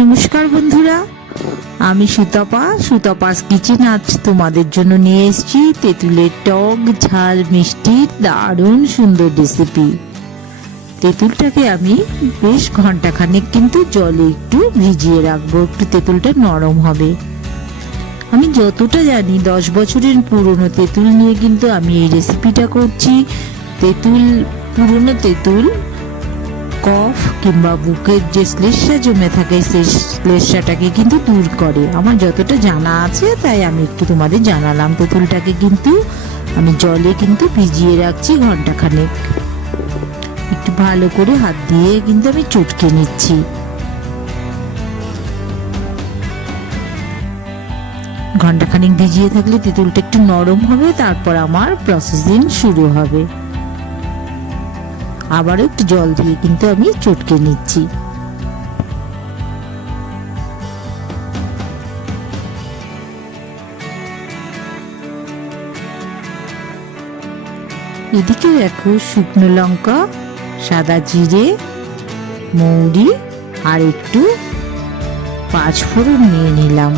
নমস্কার বন্ধুরা, আমি সুতপাস কিচেন আজ তোমাদের জন্য নিয়ে এসেছি তেঁতুলের টক ঝাল মিষ্টি দারুণ সুন্দর রেসিপি। তেঁতুলটাকে আমি বেশ ঘন্টাখানেক কিন্তু জলে একটু ভিজিয়ে রাখবো, একটু তেঁতুলটা নরম হবে। আমি যতটা জানি 10 বছরের পুরনো তেঁতুল নিয়ে কিন্তু আমি এই রেসিপিটা করছি। পুরনো তেঁতুল কফ কিংবা বুকের যে শ্লেষ্মা জমে থাকে সেই শ্লেষ্মাটাকে কিন্তু দূর করে, আমার যতটা জানা আছে তাই আমি একটু তোমাদের জানালাম। তেঁতুলটাকে কিন্তু আমি জলে কিন্তু ভিজিয়ে রাখছি ঘন্টাখানেক। একটু ভালো করে হাত দিয়ে কিন্তু আমি চটকে নিচ্ছি। ঘন্টাখানেক ভিজিয়ে থাকলে তেঁতুলটা একটু নরম হবে, তারপর আমার প্রসেসিং শুরু হবে। আবারও একটু জল দিয়ে কিন্তু আমি চটকে নিচ্ছি। এদিকে দেখো শুকনো লঙ্কা, সাদা জিরে, মৌরি আর একটু পাঁচফোড়ন নিয়ে নিলাম।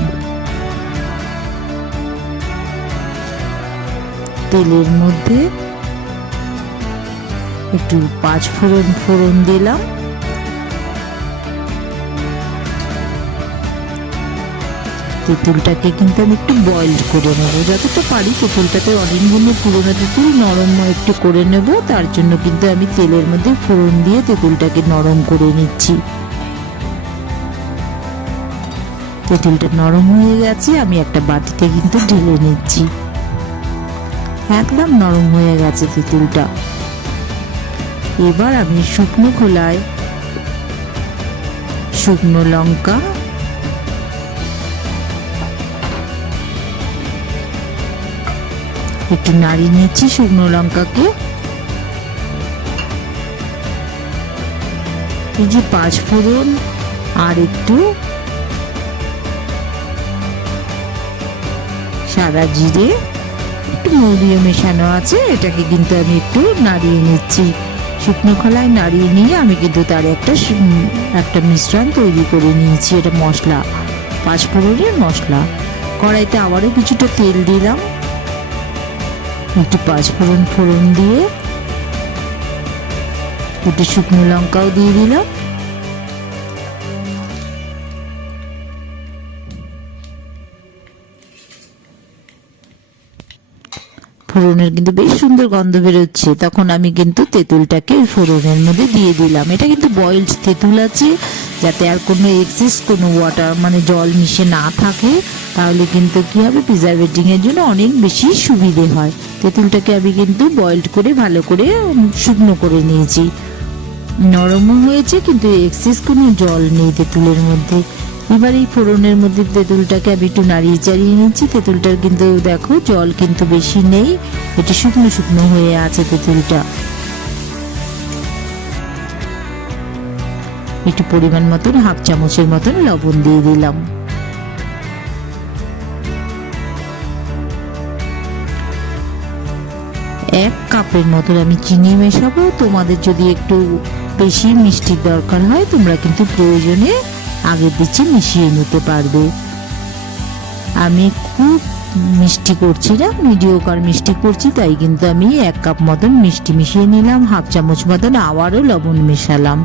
তেলের মধ্যে একটু পাঁচফোড়ন দিলাম। তেঁতুলটাকে কিন্তু আমি একটু বয়েল করে নেব, যতটা পারি। তেঁতুলটাতে অনেকগুলো পুরোনো তেঁতুল নরম একটু করে নেব, তার জন্য কিন্তু আমি তেলের মধ্যে ফোড়ন দিয়ে তেঁতুলটাকে নরম করে নিচ্ছি। তেঁতুলটা নরম হয়ে গেছে, আমি একটা বাটিতে কিন্তু ঢেলে নিচ্ছি। একদম নরম হয়ে গেছে তেঁতুলটা। এবার আমি শুকনো খোলায় শুকনো লঙ্কা, একটু নাড়িয়ে নিচ্ছি শুকনো লঙ্কাকে। এই যে পাঁচফোড়ন আর একটু সাদা জিরে, একটু মৌরিও মেশানো আছে, এটাকে কিন্তু আমি একটু নাড়িয়ে নিচ্ছি। শুকনো খোলায় নাড়িয়ে নিয়ে আমি কিন্তু তার একটা মিশ্রণ তৈরি করে নিয়েছি। এটা মশলা, পাঁচফোড়নের মশলা। কড়াইতে আবারও কিছুটা তেল দিলাম, একটু পাঁচফোড়ন দিয়ে একটু শুকনো লঙ্কাও দিয়ে দিলাম। ফোড়নের কিন্তু বেশ সুন্দর গন্ধ বেরোচ্ছে। তখন আমি কিন্তু তেঁতুলটাকে ফোড়নের মধ্যে দিয়ে দিলাম। এটা কিন্তু বয়েলড তেঁতুল আছে, যাতে আর কোনো এক্সেস কোনো ওয়াটার মানে জল মিশে না থাকে, তাহলে কিন্তু কি হবে, প্রিজারভেটিং এর জন্য অনেক বেশি সুবিধে হয়। তেঁতুলটাকে আমি কিন্তু বয়েলড করে ভালো করে শুকনো করে নিয়েছি, নরমও হয়েছে, কিন্তু এক্সেস কোনো জল নেই তেঁতুলের মধ্যে। এবার এই ফোড়নের মধ্যে তেঁতুলটাকে আমি একটু নাড়িয়ে চাড়িয়ে নিচ্ছি। তেঁতুলটার কিন্তু দেখো জল কিন্তু বেশি নেই, একটু শুকনো শুকনো হয়ে আছে তেঁতুলটা। একটু পরিমাণ মতন হাফ চামচের মতন লবণ দিয়ে দিলাম। এক কাপের মতন আমি চিনি মেশাবো। তোমাদের যদি একটু বেশি মিষ্টির দরকার হয়, তোমরা কিন্তু প্রয়োজনে আগের দিকে মিশিয়ে নিতে পারবে। আমি খুব মিষ্টি করছি না, মিডিওকার মিষ্টি করছি, তাই কিন্তু আমি 1 কাপ মতন মিষ্টি মিশিয়ে নিলাম। হাফ চামচ মতন আবারও লবণ মেশালাম।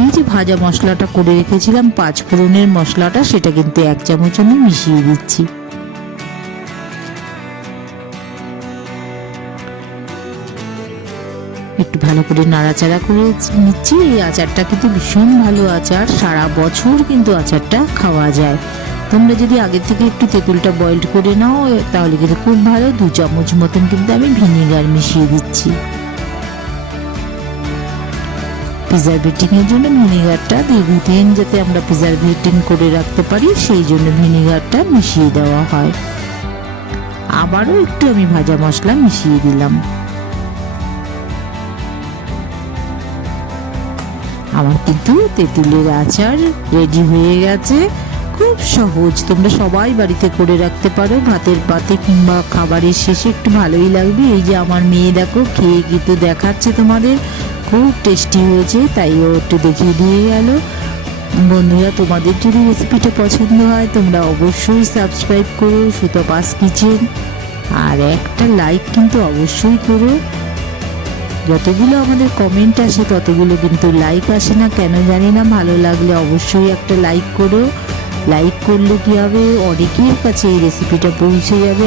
এই যে ভাজা মশলাটা করে রেখেছিলাম পাঁচফোড়নের মশলাটা, সেটা কিন্তু 1 চামচ আমি মিশিয়ে দিচ্ছি। একটু ভালো করে নাড়াচাড়া করে নিচ্ছি। এই আচারটা কিন্তু ভীষণ ভালো আচার, সারা বছর কিন্তু আচারটা খাওয়া যায়। তোমরা যদি আগে থেকে একটু তেঁতুলটা বয়েলড করে নাও তাহলে কিন্তু খুব ভালো। 2 চামচ মতন কিন্তু আমি ভিনেগার মিশিয়ে দিচ্ছি। প্রিজারভেটিং এর জন্য ভিনেগারটা দীর্ঘদিন যাতে আমরা প্রিজারভেটিং করে রাখতে পারি, সেই জন্য ভিনেগারটা মিশিয়ে দেওয়া হয়। আবারও একটু আমি ভাজা মশলা মিশিয়ে দিলাম। আমার কিন্তু তেঁতুলের আচার রেডি হয়ে গেছে। খুব সহজ, তোমরা সবাই বাড়িতে করে রাখতে পারো। ভাতের পাতে কিংবা খাবারের শেষে একটু ভালোই লাগবে। এই যে আমার মেয়ে দেখো খেয়ে কিন্তু দেখাচ্ছে তোমাদের, খুব টেস্টি হয়েছে, তাই ও একটু দেখিয়ে দিয়ে গেল। বন্ধুরা, তোমাদের যদি রেসিপিটা পছন্দ হয় তোমরা অবশ্যই সাবস্ক্রাইব করো সুতপাস কিচেন, আর একটা লাইক কিন্তু অবশ্যই করো। যতগুলো আমাদের কমেন্ট আসে ততগুলো কিন্তু লাইক আসে না, কেন জানি না। ভালো লাগলে অবশ্যই একটা লাইক করো। লাইক করলে কি হবে, অনেকের কাছে এই রেসিপিটা পৌঁছে যাবে।